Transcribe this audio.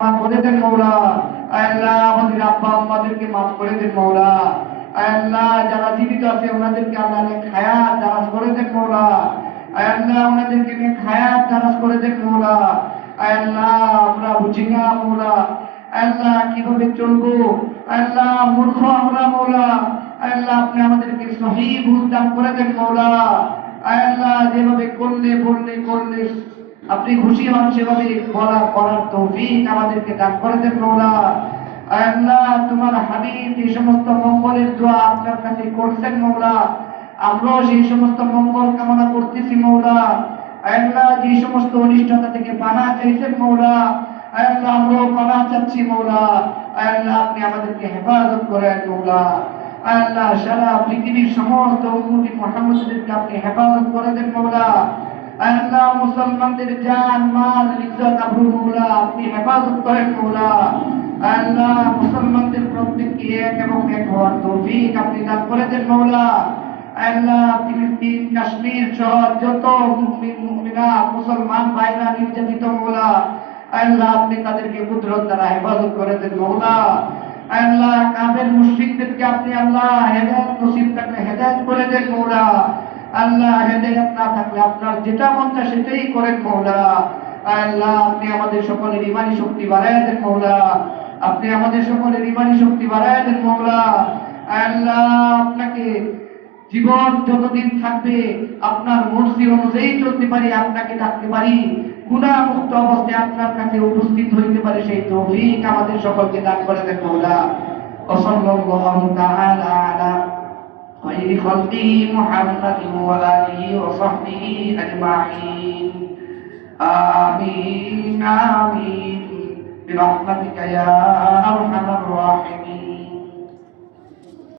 মাফ করে দেন মৌলা। আল্লাহ আমাদের আব্বা আম্মাদেরকে মাফ করে দেন মৌলা। আল্লাহ যারা জীবিত আছে ওনাদেরকে আল্লাহ নেক হায়াত দারাজ করে দেন মৌলা। আল্লাহ ওনাদেরকে নেক হায়াত দারাজ করে দেন মৌলা। আল্লাহ আমরা বুঝি না মৌলা, আল্লাহ কিভাবে চলবো, আল্লাহ মূর্খ আমরা মৌলা। আল্লাহ আপনি আমাদেরকে সহিহ বুঝ দান করে দেন মৌলা। আল্লাহ যেভাবে করলে বললে করলে আপনি খুশি হন সেভাবে বলা করার তৌফিক আমাদেরকে দান করে দেন মৌলা। আল্লাহ তোমার হাবিব এই সমস্ত মঙ্গলের দোয়া আপনার কাছে করছেন মৌলা, আমরাও সেই সমস্ত মঙ্গল কামনা করতেছি মৌলা। আল্লাহ যে সমস্ত অনিষ্টতা থেকে পানা চাইছেন মৌলা, আল্লাহ আমরাও পানা চাচ্ছি মৌলা। আল্লাহ আপনি আমাদেরকে হেফাজত করেন মৌলা। আল্লাহ সারা পৃথিবীর সমস্ত উম্মতি মুহাম্মদদেরকে আপনি হেফাজত করে দেন মৌলা। আল্লাহ মুসলমানদের জান মাল ইজ্জত আবরু মৌলা আপনি হেফাজত করেন মৌলা। আল্লাহ মুসলমানদের প্রত্যেককে এক এবং এক হওয়ার তৌফিক আপনি দান করে দেন মৌলা। আল্লাহ ফিলিস্তিন কাশ্মীর সহ যত মুমিন মুমিনাত মুসলমান ভাইরা নির্যাতিত মৌলা, আল্লাহ আপনি তাদেরকে কুদরত দ্বারা হেফাজত করে দেন মৌলা। আল্লাহ কাফের মুশরিকদেরকে আপনি আল্লাহ হেদায়েত নসিব থাকলে হেদায়েত করে দেন মৌলা। আল্লাহ হেদায়েত না থাকলে আপনার যেটা মন চায় সেটাই করেন মৌলা। আল্লাহ আপনি আমাদের সকলের ঈমানি শক্তি বাড়ায় দেন মৌলা। আপনি আমাদের সকলের ঈমানি শক্তি বাড়ায় দেন মৌলা। আল্লাহ আপনাকে জীবন যতদিন থাকবে আপনার মর্জি অনুযায়ী চলতে পারি, আপনাকে ডাকতে পারি, গুনাহ মুক্ত অবস্থায় আপনার কাছে উপস্থিত হইতে পারে সেই তৌফিক আমাদের সকলকে দান করে দেন মৌলা। সাল্লাল্লাহু তাআলা আলা খায়রি খালকিহি মুহাম্মাদিন ওয়া আলিহি ওয়া সাহবিহি আজমাইন। আমিন আমিন বিরহমাতিকা ইয়া